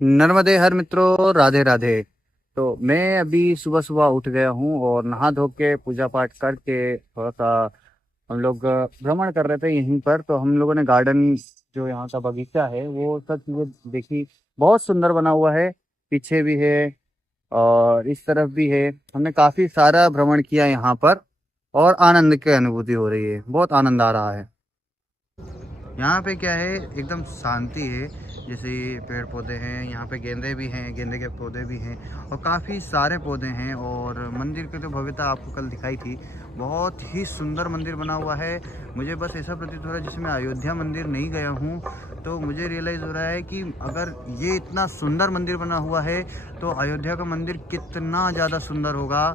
नर्मदे हर मित्रों, राधे राधे। तो मैं अभी सुबह सुबह उठ गया हूँ और नहा धो के पूजा पाठ करके थोड़ा सा हम लोग भ्रमण कर रहे थे यहीं पर। तो हम लोगों ने गार्डन, जो यहाँ का बगीचा है, वो सब चीज़ें देखी। बहुत सुंदर बना हुआ है। पीछे भी है और इस तरफ भी है। हमने काफी सारा भ्रमण किया यहाँ पर और आनंद की अनुभूति हो रही है। बहुत आनंद आ रहा है। यहाँ पे क्या है, एकदम शांति है। जैसे पेड़ पौधे हैं, यहाँ पे गेंदे भी हैं, गेंदे के पौधे भी हैं और काफ़ी सारे पौधे हैं। और मंदिर की तो भव्यता आपको कल दिखाई थी। बहुत ही सुंदर मंदिर बना हुआ है। मुझे बस ऐसा प्रतीत हो रहा है जैसे मैं अयोध्या मंदिर नहीं गया हूँ। तो मुझे रियलाइज़ हो रहा है कि अगर ये इतना सुंदर मंदिर बना हुआ है तो अयोध्या का मंदिर कितना ज़्यादा सुंदर होगा।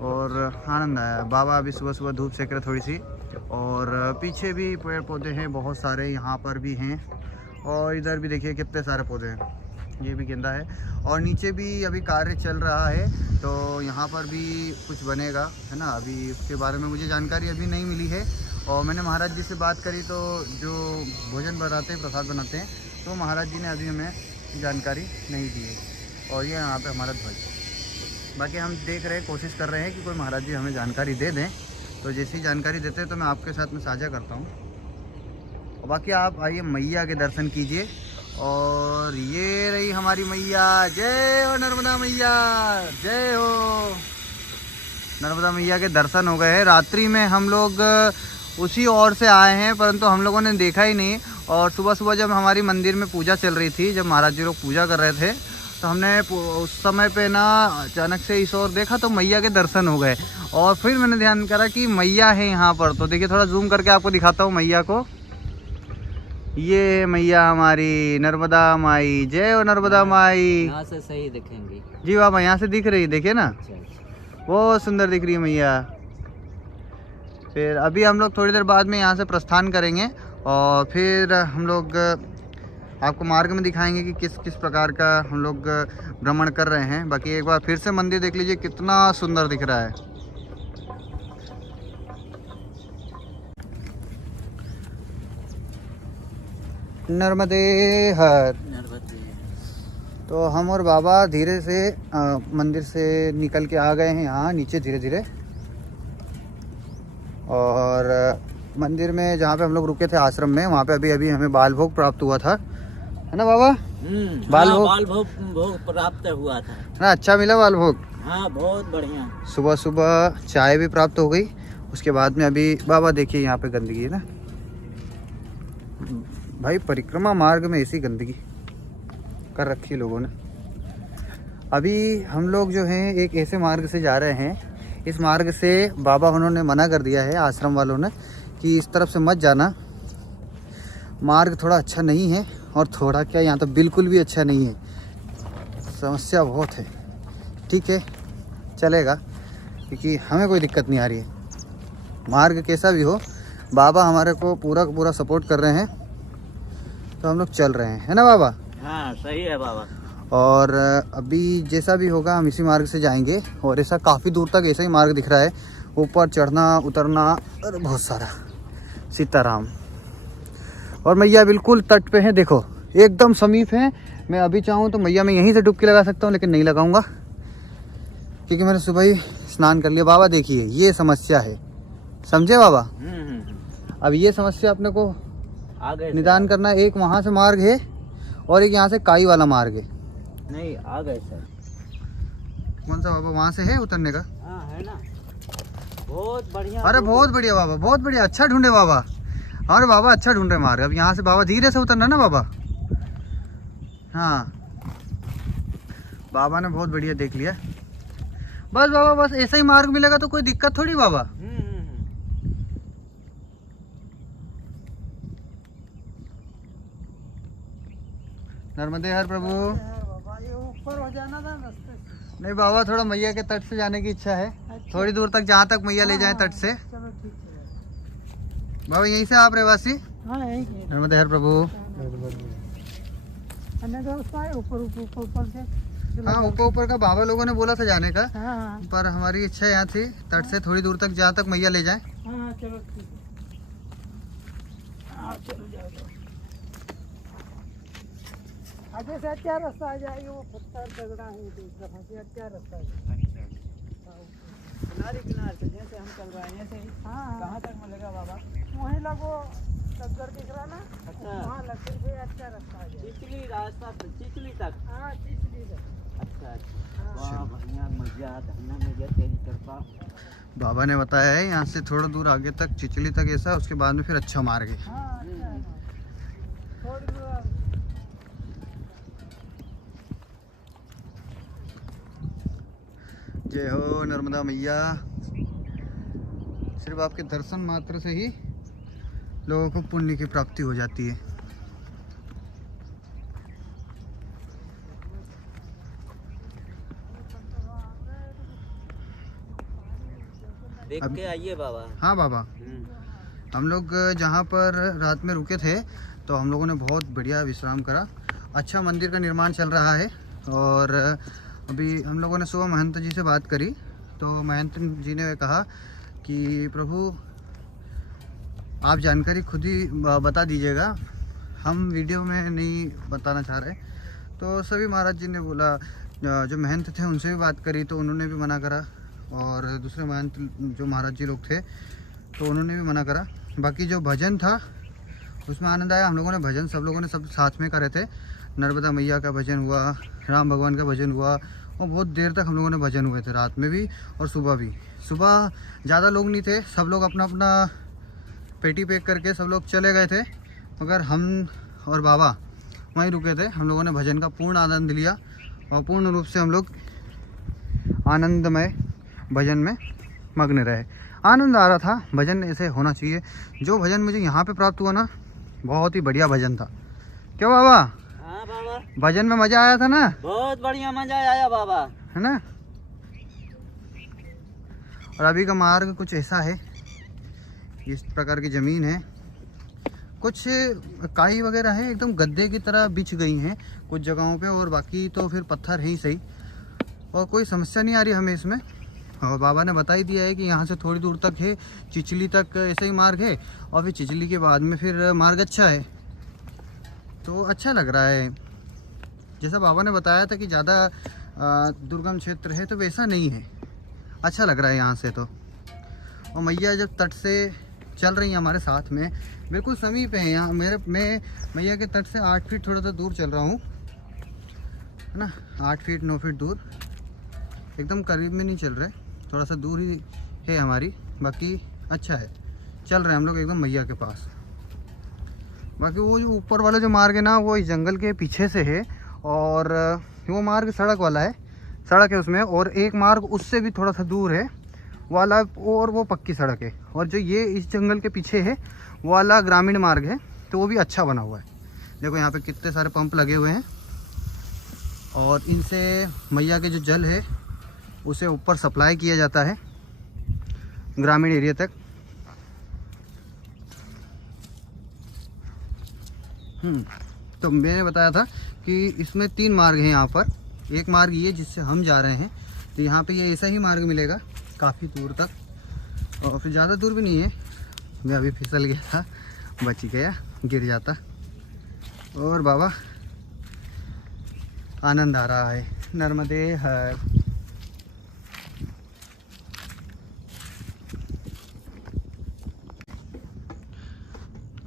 और आनंद आया। बाबा अभी सुबह सुबह धूप सेक रहे थोड़ी सी। और पीछे भी पेड़ पौधे हैं बहुत सारे, यहाँ पर भी हैं। और इधर भी देखिए कितने सारे पौधे हैं। ये भी गेंदा है। और नीचे भी अभी कार्य चल रहा है, तो यहाँ पर भी कुछ बनेगा, है ना। अभी उसके बारे में मुझे जानकारी अभी नहीं मिली है। और मैंने महाराज जी से बात करी, तो जो भोजन बनाते हैं, प्रसाद बनाते हैं, तो महाराज जी ने अभी हमें जानकारी नहीं दी है। और ये यहाँ पे हमारा ध्वज। बाकी हम देख रहे हैं, कोशिश कर रहे हैं कि कोई महाराज जी हमें जानकारी दे दें। तो जैसी जानकारी देते हैं तो मैं आपके साथ में साझा करता हूँ। और बाकी आप आइए, मैया के दर्शन कीजिए। और ये रही हमारी मैया। जय हो नर्मदा मैया, जय हो। नर्मदा मैया के दर्शन हो गए हैं। रात्रि में हम लोग उसी ओर से आए हैं, परंतु हम लोगों ने देखा ही नहीं। और सुबह सुबह जब हमारी मंदिर में पूजा चल रही थी, जब महाराज जी लोग पूजा कर रहे थे, तो हमने उस समय पे ना अचानक से इस ओर देखा तो मैया के दर्शन हो गए। और फिर मैंने ध्यान करा कि मैया है यहाँ पर। तो देखिए, थोड़ा जूम करके आपको दिखाता हूँ मैया को। ये मैया हमारी नर्मदा माई। जय हो नर्मदा माई। यहाँ से सही दिखेंगी जी बाबा, यहाँ से दिख रही, देखिए ना। अच्छा अच्छा। बहुत सुंदर दिख रही है मैया। फिर अभी हम लोग थोड़ी देर बाद में यहाँ से प्रस्थान करेंगे और फिर हम लोग आपको मार्ग में दिखाएंगे कि किस किस प्रकार का हम लोग भ्रमण कर रहे हैं। बाकी एक बार फिर से मंदिर देख लीजिए, कितना सुंदर दिख रहा है। नर्मदे हर। तो हम और बाबा धीरे से मंदिर से निकल के आ गए हैं यहाँ नीचे धीरे धीरे। और मंदिर में जहाँ पे हम लोग रुके थे आश्रम में, वहाँ पे अभी अभी हमें बाल भोग प्राप्त हुआ था, है ना बाबा। बाल भोग प्राप्त हुआ था ना। अच्छा मिला बाल भोग। हाँ, बहुत बढ़िया। सुबह सुबह चाय भी प्राप्त हो गई। उसके बाद में अभी बाबा देखिए यहाँ पे गंदगी है ना भाई। परिक्रमा मार्ग में ऐसी गंदगी कर रखी लोगों ने। अभी हम लोग जो हैं एक ऐसे मार्ग से जा रहे हैं। इस मार्ग से बाबा उन्होंने मना कर दिया है, आश्रम वालों ने, कि इस तरफ से मत जाना। मार्ग थोड़ा अच्छा नहीं है। और थोड़ा क्या, यहाँ तो बिल्कुल भी अच्छा नहीं है। समस्या बहुत है। ठीक है, चलेगा, क्योंकि हमें कोई दिक्कत नहीं आ रही है। मार्ग कैसा भी हो, बाबा हमारे को पूरा पूरा सपोर्ट कर रहे हैं, तो हम लोग चल रहे हैं, है ना बाबा। हाँ, सही है बाबा। और अभी जैसा भी होगा हम इसी मार्ग से जाएंगे। और ऐसा काफ़ी दूर तक ऐसा ही मार्ग दिख रहा है, ऊपर चढ़ना उतरना और बहुत सारा। सीताराम। और मैया बिल्कुल तट पे है, देखो एकदम समीप है। मैं अभी चाहूँ तो मैया मैं यहीं से डुबकी लगा सकता हूँ, लेकिन नहीं लगाऊंगा क्योंकि मैंने सुबह ही स्नान कर लिया। बाबा देखिए, ये समस्या है, समझे बाबा। अब ये समस्या अपने को आगे निदान करना। एक वहाँ से मार्ग है और एक यहाँ से काई वाला मार्ग है। नहीं, आ गए सर। कौन सा बाबा, वहाँ से है उतरने का। हाँ, है ना। बहुत बढ़िया। अरे बहुत बढ़िया बाबा, बहुत बढ़िया। अच्छा ढूंढे बाबा। अरे बाबा अच्छा ढूंढ रहे मार्ग। अब यहाँ से बाबा धीरे से उतरना ना बाबा। हाँ, बाबा ने बहुत बढ़िया देख लिया। बस बाबा, बस ऐसा ही मार्ग मिलेगा तो कोई दिक्कत थोड़ी बाबा। नर्मदे हर प्रभु। ऊपर हो जाना था रास्ते से। नहीं बाबा, थोड़ा मैया के तट से जाने की इच्छा है। अच्छा। थोड़ी दूर तक, जहाँ तक मैया ले जाए तट से। चलो ठीक है बाबा यहीं से आप रहवासी। हाँ, यही है। नर्मदे हर प्रभु। ऊपर से। हाँ, ऊपर ऊपर का बाबा लोगों ने बोला था जाने का। हाँ, पर हमारी इच्छा यहाँ थी तट से थोड़ी दूर तक, जहाँ तक मैया ले जाए। हाँ, चलो ठीक है। हाँ, चलो जाओ। आगे से अच्छा रास्ता आ जाएगा, वो पत्थर तगड़ा है दूसरा से अच्छा रास्ता है। किनारे किनारे से जैसे हम चल रहे हैं ऐसे ही। हाँ कहाँ तक मिलेगा बाबा? वहीं लगो टक्कर दिख रहा ना, अच्छा। वहाँ लगते से अच्छा रास्ता आ जाएगा। चिचली रास्ता चिचली तक। हाँ तीसरी तक। अच्छा हाँ। वाह बढ़िया मजा धन्ना मजा तेरी कृपा। बाबा ने बताया है यहाँ से थोड़ा दूर आगे तक चिचली तक ऐसा, उसके बाद में फिर अच्छा मार्ग है। हाँ अच्छा है। थोड़ी दूर और- जय हो नर्मदा मैया। सिर्फ आपके दर्शन मात्र से ही लोगों को पुण्य की प्राप्ति हो जाती है। देख के आइए बाबा। हाँ बाबा, हम लोग जहाँ पर रात में रुके थे तो हम लोगों ने बहुत बढ़िया विश्राम करा। अच्छा मंदिर का निर्माण चल रहा है और अभी हम लोगों ने सुबह महंत जी से बात करी तो महंत जी ने कहा कि प्रभु आप जानकारी खुद ही बता दीजिएगा, हम वीडियो में नहीं बताना चाह रहे। तो सभी महाराज जी ने बोला, जो महंत थे उनसे भी बात करी तो उन्होंने भी मना करा, और दूसरे महंत जो महाराज जी लोग थे तो उन्होंने भी मना करा। बाकी जो भजन था उसमें आनंद आया। हम लोगों ने भजन सब लोगों ने सब साथ में करे थे। नर्मदा मैया का भजन हुआ, राम भगवान का भजन हुआ, और बहुत देर तक हम लोगों ने भजन हुए थे, रात में भी और सुबह भी। सुबह ज़्यादा लोग नहीं थे, सब लोग अपना अपना पेटी पैक करके सब लोग चले गए थे, मगर हम और बाबा वहीं रुके थे। हम लोगों ने भजन का पूर्ण आनंद लिया और पूर्ण रूप से हम लोग आनंदमय भजन में मग्न रहे। आनंद आ रहा था। भजन ऐसे होना चाहिए। जो भजन मुझे यहाँ पे प्राप्त हुआ ना, बहुत ही बढ़िया भजन था। क्यों बाबा? हाँ बाबा भजन में मजा आया था ना? बहुत बढ़िया मजा आया बाबा। है ना? और अभी का मार्ग कुछ ऐसा है, इस प्रकार की ज़मीन है, कुछ काई वगैरह है, एकदम गद्दे की तरह बिछ गई हैं कुछ जगहों पे, और बाकी तो फिर पत्थर है ही सही, और कोई समस्या नहीं आ रही हमें इसमें। और बाबा ने बता ही दिया है कि यहाँ से थोड़ी दूर तक है, चिचली तक ऐसे ही मार्ग है, और फिर चिचली के बाद में फिर मार्ग अच्छा है। तो अच्छा लग रहा है। जैसा बाबा ने बताया था कि ज़्यादा दुर्गम क्षेत्र है, तो वैसा नहीं है। अच्छा लग रहा है यहाँ से तो। और मैया जब तट से चल रही हैं हमारे साथ में, बिल्कुल समीप है यहाँ। मैं मैया के तट से 8 फीट थोड़ा सा दूर चल रहा हूँ, है ना, 8 फीट 9 फीट दूर, एकदम करीब में नहीं चल रहे, थोड़ा सा दूर ही है हमारी। बाकी अच्छा है, चल रहे हैं हम लोग एकदम मैया के पास। बाकी वो जो ऊपर वाला जो मार्ग है ना, वो इस जंगल के पीछे से है, और वो मार्ग सड़क वाला है, सड़क है उसमें, और एक मार्ग उससे भी थोड़ा सा दूर है वाला, और वो पक्की सड़क है। और जो ये इस जंगल के पीछे है वो वाला ग्रामीण मार्ग है, तो वो भी अच्छा बना हुआ है। देखो यहाँ पे कितने सारे पंप लगे हुए हैं, और इनसे मैया के जो जल है उसे ऊपर सप्लाई किया जाता है ग्रामीण एरिया तक। तो मैंने बताया था कि इसमें 3 मार्ग हैं यहाँ पर। एक मार्ग ये जिससे हम जा रहे हैं, तो यहाँ पे ये ऐसा ही मार्ग मिलेगा काफ़ी दूर तक, और फिर ज़्यादा दूर भी नहीं है। मैं अभी फिसल गया था, बच गया, गिर जाता। और बाबा आनंद आ रहा है। नर्मदे हर।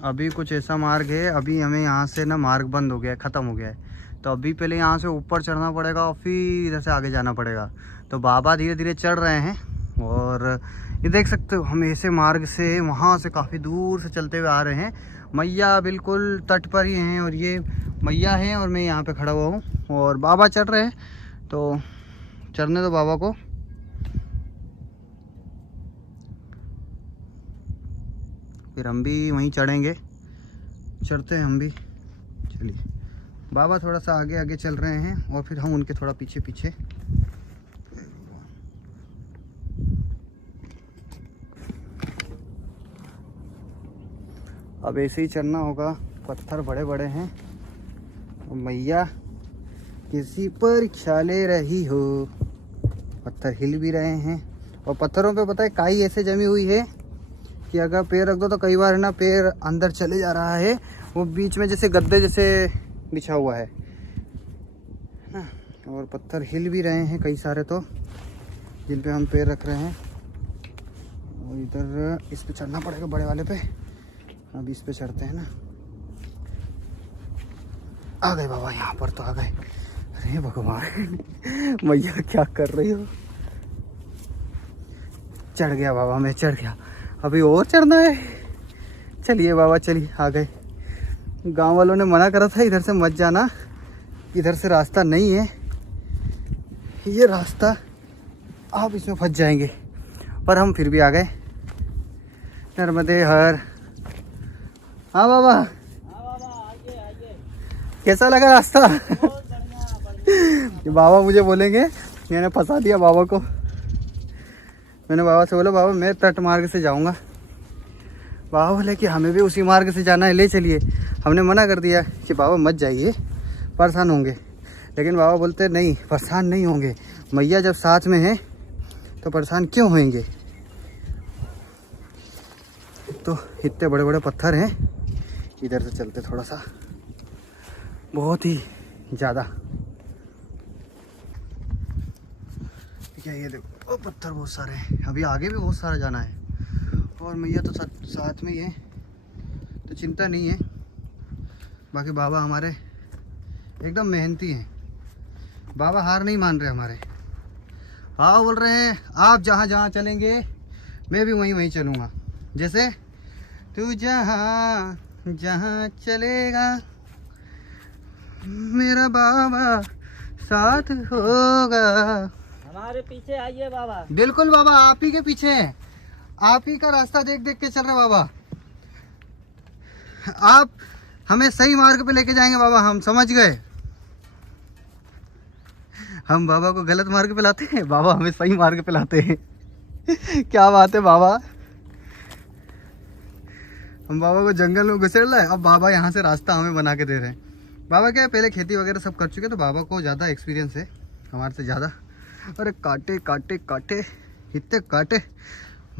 अभी कुछ ऐसा मार्ग है, अभी हमें यहाँ से ना मार्ग बंद हो गया है, ख़त्म हो गया है। तो अभी पहले यहाँ से ऊपर चढ़ना पड़ेगा और फिर इधर से आगे जाना पड़ेगा। तो बाबा धीरे धीरे चढ़ रहे हैं, और ये देख सकते हो हम ऐसे मार्ग से वहाँ से काफ़ी दूर से चलते हुए आ रहे हैं। मैया बिल्कुल तट पर ही हैं, और ये मैया हैं और मैं यहाँ पे खड़ा हुआ हूँ, और बाबा चढ़ रहे हैं। तो चढ़ने दो बाबा को। फिर हम भी वहीं चढ़ेंगे, चढ़ते हैं हम भी। चलिए, बाबा थोड़ा सा आगे आगे चल रहे हैं और फिर हम उनके थोड़ा पीछे पीछे। अब ऐसे ही चढ़ना होगा, पत्थर बड़े बड़े हैं। मैया किसी परीक्षा ले रही हो। पत्थर हिल भी रहे हैं, और पत्थरों पे पता है काई ऐसे जमी हुई है कि अगर पैर रख दो तो कई बार है ना, पैर अंदर चले जा रहा है। वो बीच में जैसे गद्दे जैसे बिछा हुआ है, और पत्थर हिल भी रहे हैं कई सारे तो, जिन पे हम पैर रख रहे हैं। और इधर इस पे चढ़ना पड़ेगा, बड़े वाले पे। अब इस पे चढ़ते हैं ना। आ गए बाबा, यहाँ पर तो आ गए। अरे भगवान, मैया क्या कर रही हो। चढ़ गया बाबा, मैं चढ़ गया। अभी और चढ़ना है। चलिए बाबा चलिए, आ गए। गांव वालों ने मना करा था इधर से मत जाना, इधर से रास्ता नहीं है ये रास्ता, आप इसमें फंस जाएंगे। पर हम फिर भी आ गए। नर्मदे हर। हाँ बाबा, हाँ बाबा, आइए आइए। कैसा लगा रास्ता? बहुत बढ़िया। बाबा मुझे बोलेंगे, मैंने फंसा दिया बाबा को। मैंने बाबा से बोला बाबा मैं तट मार्ग से जाऊंगा। बाबा बोले कि हमें भी उसी मार्ग से जाना है, ले चलिए। हमने मना कर दिया कि बाबा मत जाइए, परेशान होंगे। लेकिन बाबा बोलते नहीं, परेशान नहीं होंगे, मैया जब साथ में है तो परेशान क्यों होंगे। तो इतने बड़े बड़े पत्थर हैं, इधर से चलते थोड़ा सा, बहुत ही ज़्यादा। क्या ये देखो, ओ पत्थर बहुत सारे हैं। अभी आगे भी बहुत सारा जाना है और मैया तो साथ में ही है, तो चिंता नहीं है। बाकी बाबा हमारे एकदम मेहनती हैं। बाबा हार नहीं मान रहे हमारे। हाँ बोल रहे हैं आप जहाँ जहाँ चलेंगे मैं भी वहीं वहीं चलूँगा। जैसे तू जहाँ जहाँ चलेगा मेरा बाबा साथ होगा। हमारे पीछे आइए बाबा। बिल्कुल बाबा, आप ही के पीछे हैं। आप ही का रास्ता देख देख के चल रहे बाबा। आप हमें सही मार्ग पे लेके जाएंगे बाबा, हम समझ गए। हम बाबा को गलत मार्ग पे लाते हैं, बाबा हमें सही मार्ग पे लाते हैं। क्या बात है बाबा। हम बाबा को जंगल में घुसेड़ लाए, अब बाबा यहाँ से रास्ता हमें बना के दे रहे हैं। बाबा क्या है, पहले खेती वगैरह सब कर चुके, तो बाबा को ज़्यादा एक्सपीरियंस है हमारे से ज़्यादा। अरे काटे काटे काटे, इतने काटे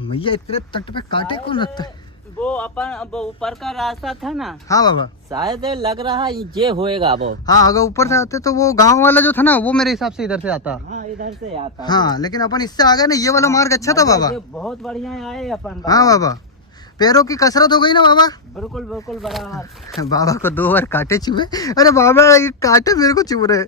मैया, इतने तट पे काटे कौन रखता है। वो अपन वो ऊपर का रास्ता था ना, हाँ बाबा, शायद लग रहा है ये होएगा वो। हाँ अगर ऊपर से आते तो वो गांव वाला जो था ना, वो मेरे हिसाब से इधर से आता। हाँ इधर से आता है। हाँ लेकिन अपन इससे आ गए ना, ये वाला मार्ग अच्छा था बाबा। ये बहुत बढ़िया आए अपन। हाँ बाबा, पैरों की कसरत हो गई ना बाबा। बिल्कुल बिल्कुल बराबर। बाबा को 2 बार कांटे चुभे। अरे बाबा ये कांटे मेरे को चुभ रहे।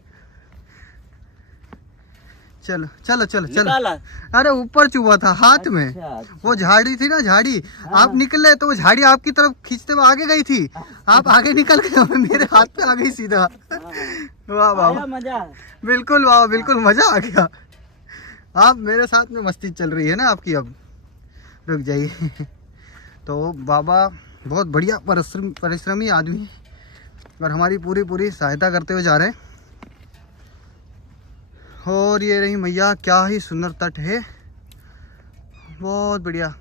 चलो चलो चलो चलो। निकाला। अरे ऊपर चुभा था हाथ में। अच्छा। वो झाड़ी थी ना, झाड़ी हाँ। आप निकले तो वो झाड़ी आपकी तरफ खींचते हुए आगे गई थी, आप आगे निकल गए, मेरे हाथ पे आ गई सीधा। वाह वाह, आया मजा। बिल्कुल वाह, बिल्कुल मजा आ गया। आप मेरे साथ में मस्ती चल रही है ना आपकी। अब रुक जाइए। तो बाबा बहुत बढ़िया परिश्रमी आदमी है और हमारी पूरी सहायता करते हुए जा रहे हैं। और ये रही मैया, क्या ही सुंदर तट है, बहुत बढ़िया।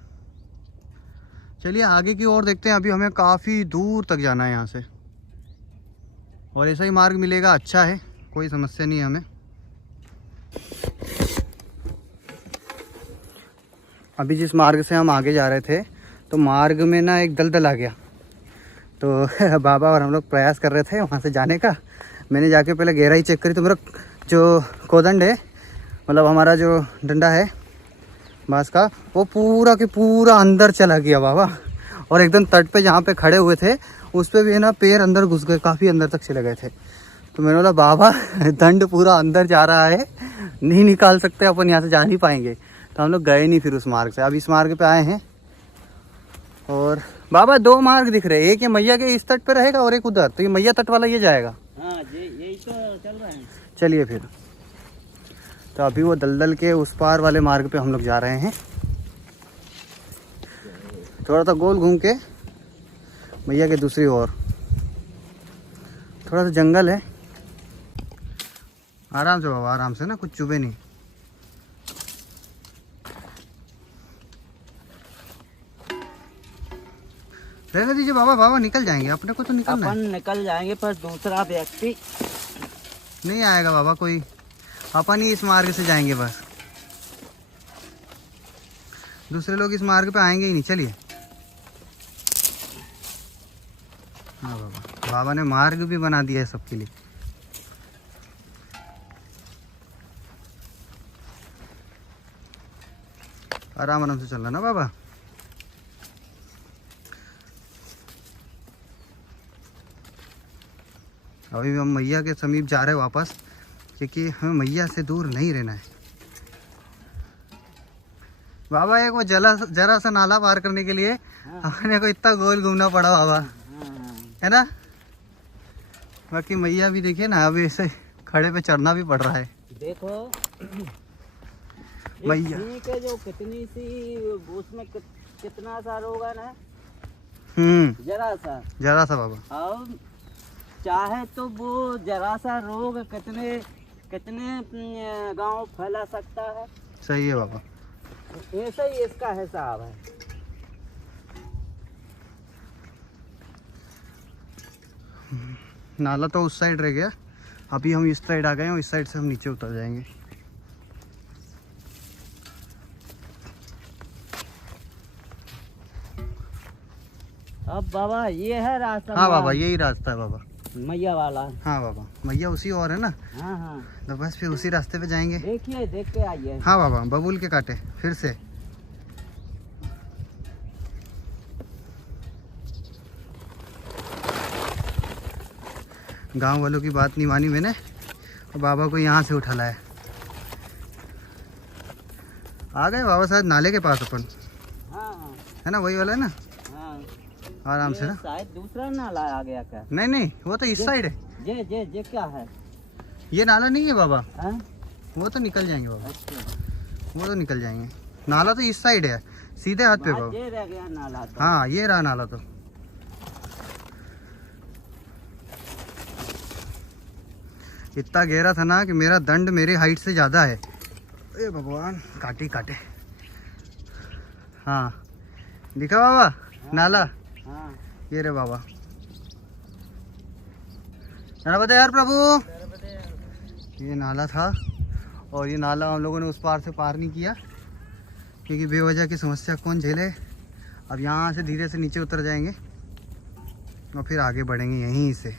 चलिए आगे की ओर देखते हैं। अभी हमें काफ़ी दूर तक जाना है यहाँ से, और ऐसा ही मार्ग मिलेगा, अच्छा है, कोई समस्या नहीं है हमें। अभी जिस मार्ग से हम आगे जा रहे थे, तो मार्ग में ना एक दलदल आ गया। तो बाबा और हम लोग प्रयास कर रहे थे वहाँ से जाने का। मैंने जाके पहले गहराई चेक करी, तो मेरा जो कोदंड है, मतलब हमारा जो डंडा है बांस का, वो पूरा के पूरा अंदर चला गया बाबा। और एकदम तट पे जहाँ पे खड़े हुए थे उस पे भी है ना पैर अंदर घुस गए, काफ़ी अंदर तक चले गए थे। तो मैंने बोला बाबा दंड पूरा अंदर जा रहा है, नहीं निकाल सकते अपन, यहाँ से जा नहीं पाएंगे। तो हम लोग गए नहीं फिर उस मार्ग से, अब इस मार्ग पे आए हैं। और बाबा 2 मार्ग दिख रहे हैं, एक ये मैया के इस तट पे रहेगा और एक उधर, तो ये मैया तट वाला ये जाएगा। हाँ यही तो चल रहा है। चलिए फिर। तो अभी वो दलदल के उस पार वाले मार्ग पे हम लोग जा रहे हैं। थोड़ा सा गोल घूम के मैया के दूसरी ओर, थोड़ा सा जंगल है। आराम से बाबा, आराम से ना, कुछ चुभे नहीं। रहने दीजिए बाबा, बाबा निकल जाएंगे, अपने को तो निकलना अपन है। निकल जाएंगे, पर दूसरा व्यक्ति नहीं आएगा बाबा कोई, अपन ही इस मार्ग से जाएंगे बस, दूसरे लोग इस मार्ग पे आएंगे ही नहीं। चलिए। हाँ बाबा, बाबा ने मार्ग भी बना दिया है सबके लिए। आराम आराम से चलना ना बाबा। अभी हम मैया के समीप जा रहे हैं वापस, क्योंकि हमें मैया से दूर नहीं रहना है। बाबा एक वो जरा सा नाला पार करने के लिए हमने को इतना गोल घूमना पड़ा बाबा, है ना। बाकी मैया भी देखिए ना, अभी ऐसे खड़े पे चढ़ना भी पड़ रहा है। देखो मैया के जो कितनी सी उसमें कितना सा रोग है ना, जरा सा बाबा। और चाहे तो वो जरा सा रोग कितने कितने गांव फैला सकता है। सही है बाबा, ऐसा ही इसका हिसाब है। नाला तो उस साइड रह गया, अभी हम इस साइड आ गए हैं, इस साइड से हम नीचे उतर जाएंगे। अब बाबा ये है रास्ता। हाँ बाबा यही रास्ता है बाबा, मैया वाला। हाँ बाबा मैया उसी और है ना। हाँ हाँ, तो बस फिर उसी रास्ते पे जाएंगे। देखिए देख के आइए। हाँ बाबा बबूल के कांटे फिर से। गांव वालों की बात नहीं मानी मैंने, और बाबा को यहाँ से उठा लाया। आ गए बाबा शायद नाले के पास अपन, हाँ हाँ है ना, वही वाला है ना। हाँ, आराम से ये ना। शायद दूसरा नाला आ गया क्या? नहीं नहीं वो तो इस साइड है। जे क्या है? ये नाला नहीं है बाबा, हाँ? वो तो निकल जाएंगे बाबा, अच्छा, वो तो निकल जाएंगे। नाला तो इस साइड है, सीधे हाथ पे बाबा। ये रह गया नाला तो। हाँ ये रहा नाला तो। इतना गहरा था ना कि मेरा दंड मेरी हाइट से ज़्यादा है। ए भगवान, काटे काटे। हाँ दिखा बाबा नाला, हाँ ये रे बाबा। नर्मदे यार प्रभु। ये नाला था, और ये नाला हम लोगों ने उस पार से पार नहीं किया, क्योंकि बेवजह की समस्या कौन झेले। अब यहाँ से धीरे से नीचे उतर जाएंगे और फिर आगे बढ़ेंगे यहीं से।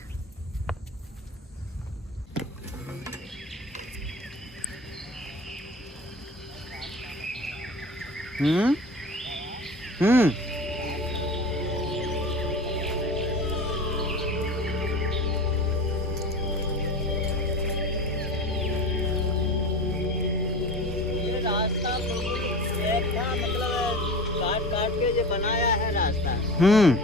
हम्म। ये रास्ता था, मतलब काट काट के जो बनाया है रास्ता। हम्म।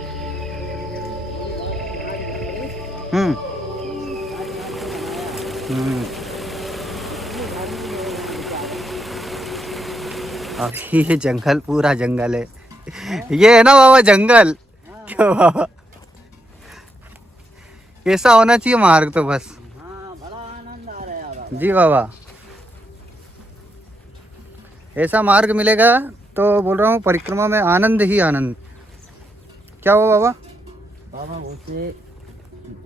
अभी ये जंगल पूरा जंगल है, ये है ना बाबा जंगल। क्यों बाबा, ऐसा होना चाहिए मार्ग तो बस। हाँ, बड़ा आनंद आ रहा है बाबा। जी बाबा, ऐसा मार्ग मिलेगा तो बोल रहा हूँ परिक्रमा में आनंद ही आनंद। क्या हुआ बाबा? बाबा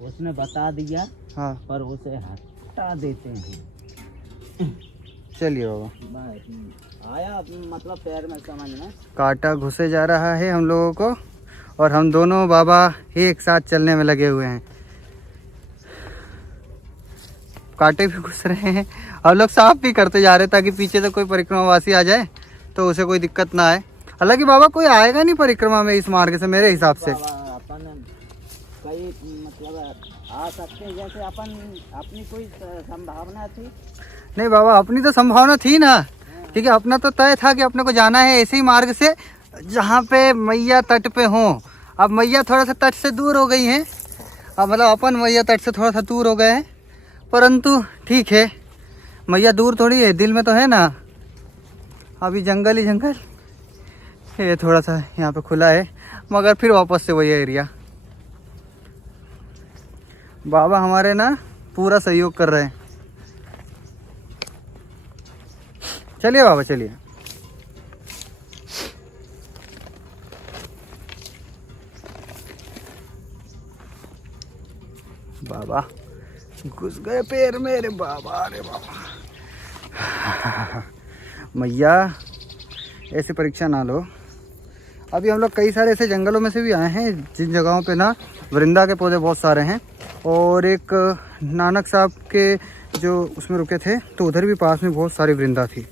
उसने बता दिया, हाँ पर उसे हटा देते हैं। चलिए बाबा। आया मतलब पैर में समझ में। कांटा घुसे जा रहा है हम लोगों को, और हम दोनों बाबा एक साथ चलने में लगे हुए हैं। कांटे भी घुस रहे हैं, हम लोग साफ भी करते जा रहे हैं ताकि पीछे से कोई परिक्रमावासी आ जाए तो उसे कोई दिक्कत ना आए। हालांकि बाबा कोई आएगा नहीं परिक्रमा में इस मार्ग से मेरे हिसाब से। बाबा अपन कई मतलब आ सकते हैं, जैसे अपन अपनी कोई संभावना थी। नहीं बाबा अपनी तो संभावना थी ना, क्योंकि अपना तो तय था कि अपने को जाना है ऐसे ही मार्ग से जहाँ पे मैया तट पे हो। अब मैया थोड़ा सा तट से दूर हो गई हैं, अब मतलब अपन मैया तट से थोड़ा सा दूर हो गए हैं, परंतु ठीक है, मैया दूर थोड़ी है, दिल में तो है ना। अभी जंगल ही जंगल, ये थोड़ा सा यहाँ पे खुला है, मगर फिर वापस से वही एरिया। बाबा हमारे ना पूरा सहयोग कर रहे हैं। चलिए बाबा चलिए। बाबा घुस गए पैर मेरे बाबा, अरे बाबा। मैया ऐसी परीक्षा ना लो। अभी हम लोग कई सारे ऐसे जंगलों में से भी आए हैं जिन जगहों पे ना वृंदा के पौधे बहुत सारे हैं, और एक नानक साहब के जो उसमें रुके थे तो उधर भी पास में बहुत सारी वृंदा थी।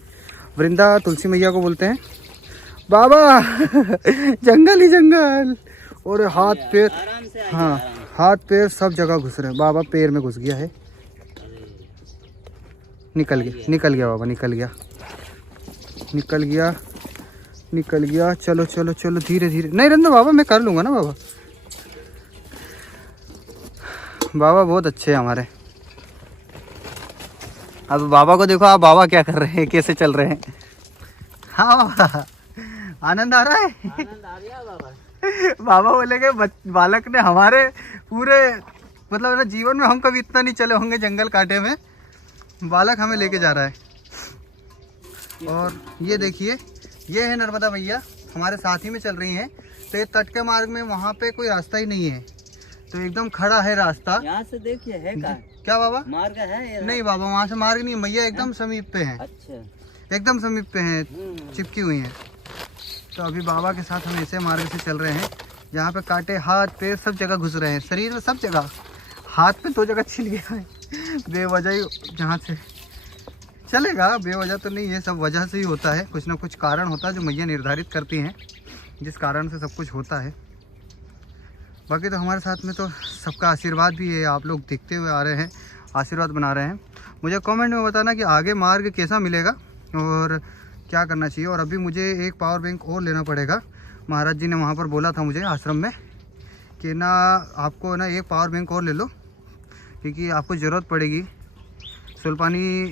वृंदा तुलसी मैया को बोलते हैं, बाबा जंगल ही जंगल, और हाथ पैर, आराम से आइए, हाँ आराम से। हाथ पैर सब जगह घुस रहे हैं। बाबा पैर में घुस गया है, निकल गया, निकल गया बाबा, निकल गया, निकल गया, निकल गया। चलो चलो चलो, धीरे धीरे, नहीं रहने दो बाबा, मैं कर लूँगा ना बाबा। बाबा बहुत अच्छे हैं हमारे। अब बाबा को देखो आप, बाबा क्या कर रहे हैं, कैसे चल रहे हैं। हाँ बाबा, आनंद आ रहा है। आनंद आ गया बाबा। बाबा बोलेंगे बालक ने हमारे पूरे मतलब ना जीवन में हम कभी इतना नहीं चले होंगे जंगल कांटे में, बालक हमें लेके जा रहा है। और ये देखिए, ये है नर्मदा मैया हमारे साथ ही में चल रही हैं। तो ये तट के मार्ग में वहाँ पे कोई रास्ता ही नहीं है, तो एकदम खड़ा है रास्ता। यहाँ से देखिए है का क्या बाबा? मार्ग है ये? नहीं बाबा, वहाँ से मार्ग नहीं है, मैया एकदम समीप पे है, अच्छा। एकदम समीप पे है, चिपकी हुई है। तो अभी बाबा के साथ हम ऐसे मार्ग से चल रहे हैं जहाँ पे कांटे हाथ पैर सब जगह घुस रहे हैं, शरीर में सब जगह। हाथ पे 2 जगह छिल गया है बेवजह ही, जहाँ से चलेगा, बेवजह तो नहीं है, सब वजह से ही होता है, कुछ ना कुछ कारण होता है जो मैया निर्धारित करती हैं, जिस कारण से सब कुछ होता है। बाकी तो हमारे साथ में तो सबका आशीर्वाद भी है, आप लोग देखते हुए आ रहे हैं, आशीर्वाद बना रहे हैं। मुझे कमेंट में बताना कि आगे मार्ग कैसा मिलेगा और क्या करना चाहिए। और अभी मुझे एक पावर बैंक और लेना पड़ेगा। महाराज जी ने वहाँ पर बोला था मुझे आश्रम में कि ना आपको ना एक पावर बैंक और ले लो, क्योंकि आपको ज़रूरत पड़ेगी। सुल्पानी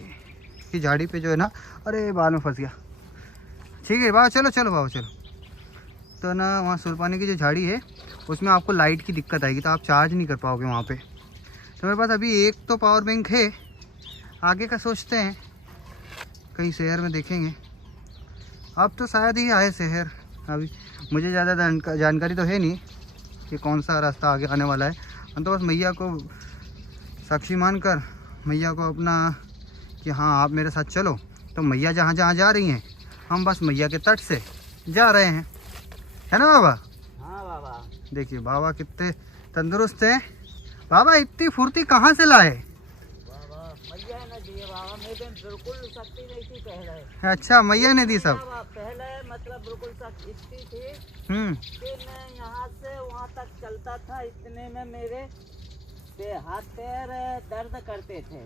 की झाड़ी पे जो है ना, अरे बाल में फंस गया। ठीक है बाबा, चलो चलो बाबा चलो। तो ना वहाँ सुल्पानी की जो झाड़ी है उसमें आपको लाइट की दिक्कत आएगी, तो आप चार्ज नहीं कर पाओगे वहाँ पे। तो मेरे पास अभी एक तो पावर बैंक है, आगे का सोचते हैं कहीं शहर में देखेंगे। अब तो शायद ही आए शहर, अभी मुझे ज़्यादा जानकारी तो है नहीं कि कौन सा रास्ता आगे आने वाला है। हम तो बस मैया को साक्षी मानकर, मैया को अपना कि हाँ आप मेरे साथ चलो, तो मैया जहाँ जहाँ जा रही हैं हम बस मैया के तट से जा रहे हैं, है ना बाबा? हाँ बाबा। देखिए बाबा कितने तंदुरुस्त हैं। बाबा इतनी फुर्ती कहाँ से लाए? बाबा मैया ने दिए बाबा, मेरे में बिल्कुल शक्ति नहीं थी पहले। अच्छा, मैया ने दी सब। बाबा पहले मतलब बिल्कुल शक्ति थी कि मैं यहाँ से वहाँ तक चलता था, इतने में मेरे हाथ पैर दर्द करते थे।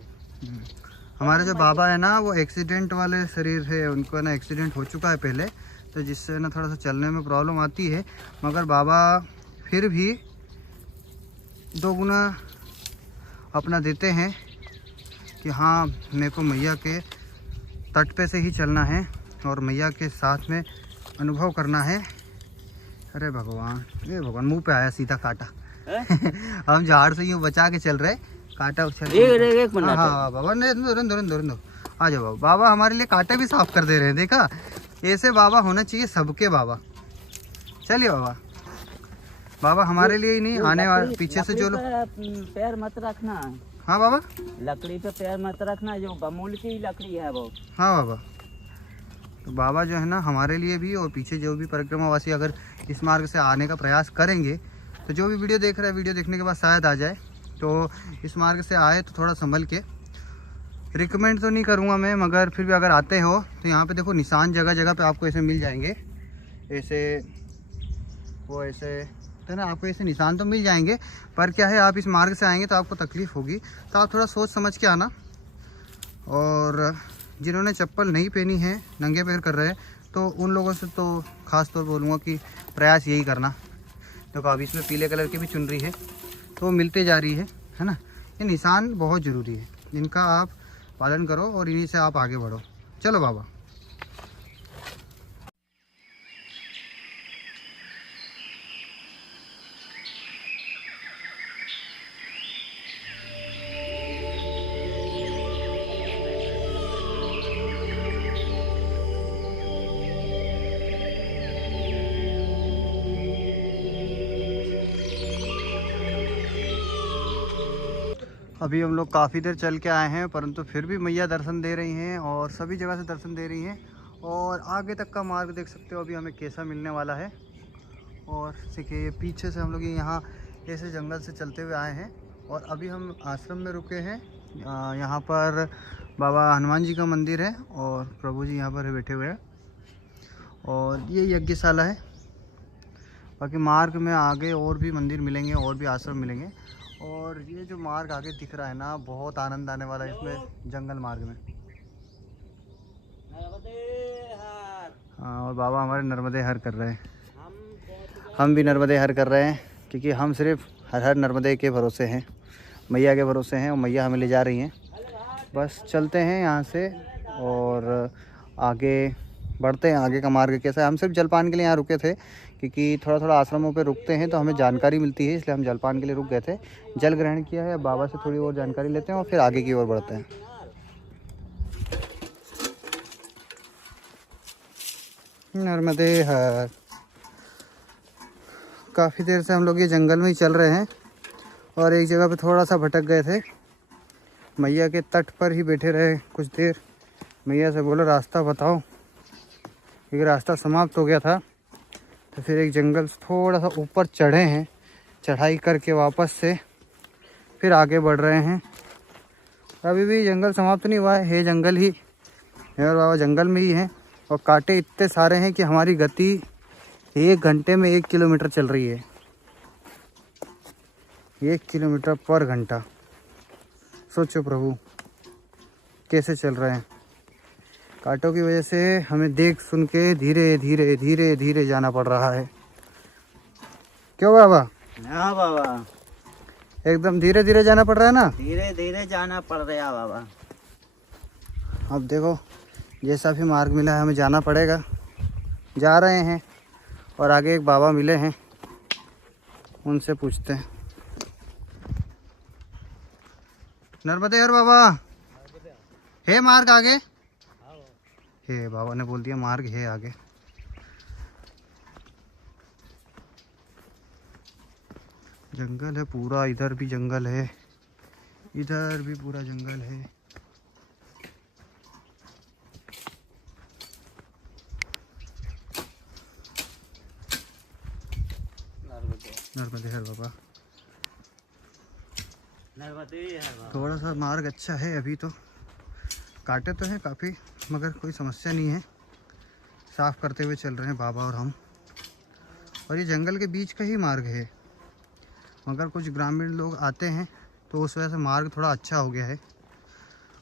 हमारे जो बाबा है ना वो एक्सीडेंट वाले शरीर है, उनको ना एक्सीडेंट हो चुका है पहले, तो जिससे ना थोड़ा सा चलने में प्रॉब्लम आती है। मगर बाबा फिर भी 2 गुना अपना देते हैं कि हाँ मेरे को मैया के तट पे से ही चलना है और मैया के साथ में अनुभव करना है। अरे भगवान, ये भगवान, मुंह पे आया सीधा कांटा। हम झाड़ से यूँ बचा के चल रहे, कांटा उछल। एक मिनट। हाँ बाबा, रंदो आ जाओ बाबा। बाबा हमारे लिए कांटे भी साफ कर दे रहे हैं, देखा? ऐसे बाबा होना चाहिए सबके बाबा। चलिए बाबा, बाबा हमारे लिए ही नहीं, आने वाले पीछे से जो लोग। पैर मत रखना। हाँ बाबा, लकड़ी पे पैर मत रखना, जो बमूल की लकड़ी है वो। हाँ बाबा। तो बाबा जो है ना हमारे लिए भी, और पीछे जो भी परिक्रमावासी अगर इस मार्ग से आने का प्रयास करेंगे, तो जो भी वीडियो देख रहा है, वीडियो देखने के बाद शायद आ जाए, तो इस मार्ग से आए तो थोड़ा संभल के। रिकमेंड तो नहीं करूँगा मैं, मगर फिर भी अगर आते हो तो यहाँ पे देखो निशान जगह जगह पे आपको ऐसे मिल जाएंगे, ऐसे वो ऐसे तो ना आपको ऐसे निशान तो मिल जाएंगे। पर क्या है, आप इस मार्ग से आएंगे तो आपको तकलीफ़ होगी, तो आप थोड़ा सोच समझ के आना। और जिन्होंने चप्पल नहीं पहनी है, नंगे पैर कर रहे हैं, तो उन लोगों से तो ख़ास तौर पर बोलूँगा कि प्रयास यही करना। देखो अभी इसमें पीले कलर की भी चुनरी है, तो वो मिलते जा रही है ना। ये निशान बहुत ज़रूरी है, इनका आप पालन करो और इन्हीं से आप आगे बढ़ो। चलो बाबा। अभी हम लोग काफ़ी देर चल के आए हैं, परंतु फिर भी मैया दर्शन दे रही हैं और सभी जगह से दर्शन दे रही हैं। और आगे तक का मार्ग देख सकते हो अभी हमें कैसा मिलने वाला है। और देखिए ये पीछे से हम लोग यहाँ ऐसे जंगल से चलते हुए आए हैं और अभी हम आश्रम में रुके हैं। यहाँ पर बाबा हनुमान जी का मंदिर है और प्रभु जी यहाँ पर बैठे हुए हैं। और ये यज्ञशाला है। बाकी मार्ग में आगे और भी मंदिर मिलेंगे और भी आश्रम मिलेंगे। और ये जो मार्ग आगे दिख रहा है ना, बहुत आनंद आने वाला है इसमें, जंगल मार्ग में। हाँ, और बाबा हमारे नर्मदे हर कर रहे हैं। हम भी नर्मदे हर कर रहे हैं, क्योंकि हम सिर्फ हर हर नर्मदे के भरोसे हैं, मैया के भरोसे हैं, और मैया हमें ले जा रही हैं। बस चलते हैं यहाँ से और आगे बढ़ते हैं। आगे का मार्ग कैसा है? हम सिर्फ जलपान के लिए यहाँ रुके थे, क्योंकि थोड़ा थोड़ा आश्रमों पे रुकते हैं तो हमें जानकारी मिलती है, इसलिए हम जलपान के लिए रुक गए थे। जल ग्रहण किया है, अब बाबा से थोड़ी और जानकारी लेते हैं और फिर आगे की ओर बढ़ते हैं। नर्मदे हर। काफ़ी देर से हम लोग ये जंगल में ही चल रहे हैं और एक जगह पे थोड़ा सा भटक गए थे। मैया के तट पर ही बैठे रहे कुछ देर। मैया से बोला रास्ता बताओ, क्योंकि रास्ता समाप्त हो गया था। तो फिर एक जंगल से थोड़ा सा ऊपर चढ़े हैं, चढ़ाई करके वापस से फिर आगे बढ़ रहे हैं। अभी भी जंगल समाप्त नहीं हुआ है, ये जंगल ही है और बाबा जंगल में ही हैं। और कांटे इतने सारे हैं कि हमारी गति 1 घंटे में 1 किलोमीटर चल रही है। 1 किलोमीटर पर घंटा। सोचो प्रभु कैसे चल रहे हैं। कांटों की वजह से हमें देख सुन के धीरे धीरे धीरे धीरे जाना पड़ रहा है। क्यों बाबा? हाँ बाबा, एकदम धीरे धीरे जाना पड़ रहा है ना? धीरे धीरे जाना पड़ रहा बाबा। अब देखो, जैसा भी मार्ग मिला है हमें जाना पड़ेगा। जा रहे हैं और आगे एक बाबा मिले हैं, उनसे पूछते हैं। नर्मदे हर बाबा, है मार्ग आगे? हे बाबा ने बोल दिया मार्ग है आगे। जंगल है पूरा, इधर भी जंगल है, इधर भी पूरा जंगल है। नर्मदे हर बाबा। थोड़ा सा मार्ग अच्छा है, अभी तो काटे तो हैं काफ़ी, मगर कोई समस्या नहीं है। साफ़ करते हुए चल रहे हैं बाबा और हम। और ये जंगल के बीच का ही मार्ग है, मगर कुछ ग्रामीण लोग आते हैं तो उस वजह से मार्ग थोड़ा अच्छा हो गया है।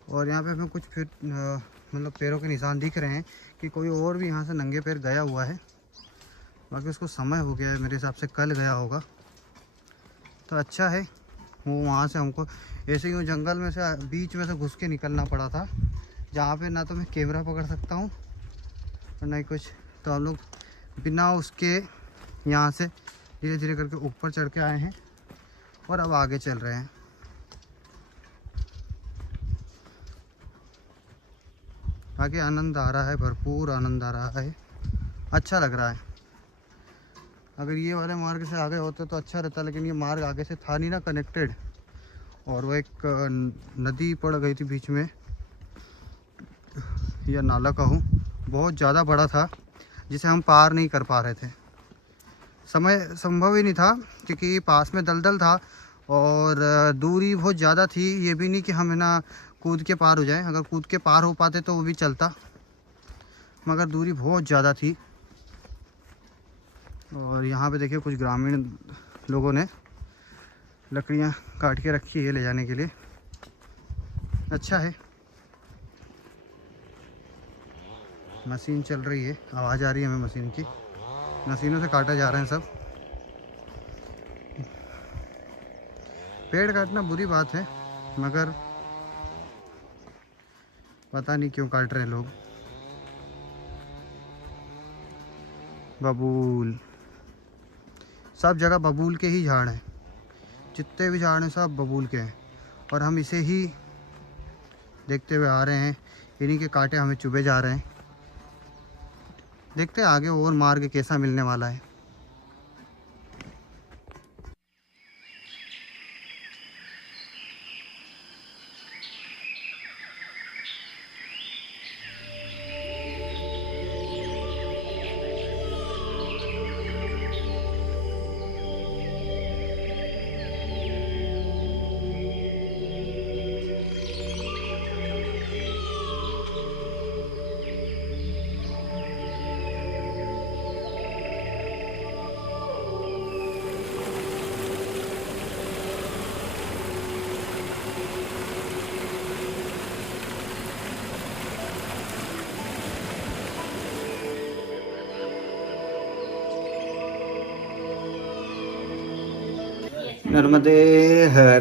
और यहाँ पे हमें कुछ फिर मतलब पैरों के निशान दिख रहे हैं कि कोई और भी यहाँ से नंगे पैर गया हुआ है। बाकी उसको समय हो गया है, मेरे हिसाब से कल गया होगा। तो अच्छा है, वो वहाँ से हमको ऐसे ही जंगल में से बीच में से घुस के निकलना पड़ा था, जहाँ पे ना तो मैं कैमरा पकड़ सकता हूँ और ना ही कुछ। तो हम लोग बिना उसके यहाँ से धीरे धीरे करके ऊपर चढ़ के आए हैं और अब आगे चल रहे हैं। आगे आनंद आ रहा है, भरपूर आनंद आ रहा है, अच्छा लग रहा है। अगर ये वाले मार्ग से आगे होते तो अच्छा रहता, लेकिन ये मार्ग आगे से था नहीं ना कनेक्टेड, और वो एक नदी पड़ गई थी बीच में, या नाला कहूँ, बहुत ज़्यादा बड़ा था जिसे हम पार नहीं कर पा रहे थे। समय संभव ही नहीं था क्योंकि पास में दलदल था और दूरी बहुत ज़्यादा थी। ये भी नहीं कि हम है ना कूद के पार हो जाएं, अगर कूद के पार हो पाते तो वो भी चलता, मगर दूरी बहुत ज़्यादा थी। और यहाँ पे देखिए कुछ ग्रामीण लोगों ने लकड़ियाँ काट के रखी है ले जाने के लिए। अच्छा है। मशीन चल रही है, आवाज़ आ रही है हमें मशीन की। मशीनों से काटा जा रहे हैं सब। पेड़ काटना बुरी बात है, मगर पता नहीं क्यों काट रहे हैं लोग। बबूल, सब जगह बबूल के ही झाड़ हैं, जितने भी झाड़ हैं सब बबूल के हैं। और हम इसे ही देखते हुए आ रहे हैं, इन्हीं के कांटे हमें चुभे जा रहे हैं। देखते हैं आगे और मार्ग कैसा मिलने वाला है। नर्मदे हर।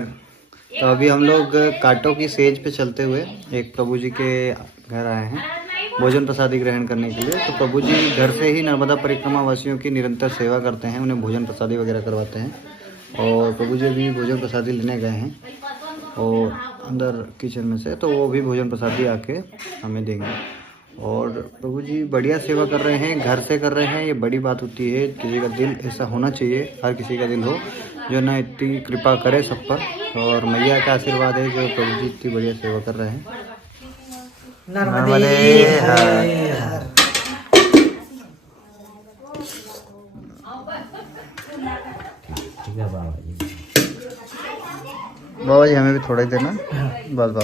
तो अभी हम लोग कांटों की सेज पे चलते हुए एक प्रभु जी के घर आए हैं भोजन प्रसादी ग्रहण करने के लिए। तो प्रभु जी घर से ही नर्मदा परिक्रमा वासियों की निरंतर सेवा करते हैं, उन्हें भोजन प्रसादी वगैरह करवाते हैं। और प्रभु जी भी भोजन प्रसादी लेने गए हैं और अंदर किचन में से, तो वो भी भोजन प्रसादी आके हमें देंगे। और प्रभु जी बढ़िया सेवा कर रहे हैं, घर से कर रहे हैं, ये बड़ी बात होती है। किसी का दिल ऐसा होना चाहिए, हर किसी का दिल हो जो ना इतनी कृपा करे सब पर। और मैया का आशीर्वाद है जो प्रभु जी इतनी बढ़िया सेवा कर रहे हैं। नर्मदे हर। बाबा जी हमें भी थोड़ा ही देना बस बाबा।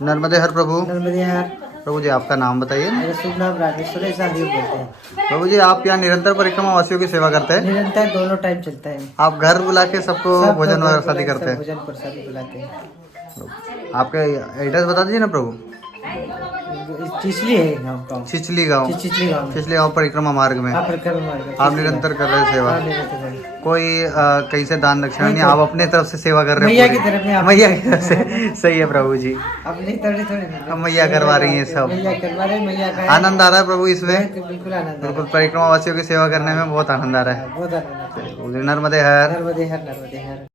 नर्मदे हर प्रभु। नर्मदे हर। प्रभु जी आपका नाम बताइए। मेरा शुभ नाम राजेश्वर शादी बोलते हैं। प्रभु जी आप यहाँ निरंतर परिक्रमा वासियों की सेवा करते हैं? निरंतर दोनों टाइम चलता है। आप घर बुला के सबको भोजन और प्रसादी करते हैं? भोजन प्रसादी बुलाते हैं। आपका एड्रेस बता दीजिए ना प्रभु। चिचली है गाँव। चिचली गांव। चिचली गाँव। चिचली गांव परिक्रमा मार्ग में आप निरंतर कर रहे हैं सेवा। कोई कहीं से दान दक्षिणा नहीं, आप अपने तरफ से सेवा कर रहे हैं? मैया की तरफ में। मैया की तरफ से। सही है प्रभु जी, अपनी तरफ थोड़ी मैया करवा रही है सब। मैया करवा रहे, मैया का आनंद आ रहा है प्रभु इसमें? बिल्कुल आनंद। बिल्कुल परिक्रमा वासियों की सेवा करने में बहुत आनंद आ रहा है। बहुत आनंद। नर्मदे हर। नर्मदे हर। नर्मदे हर।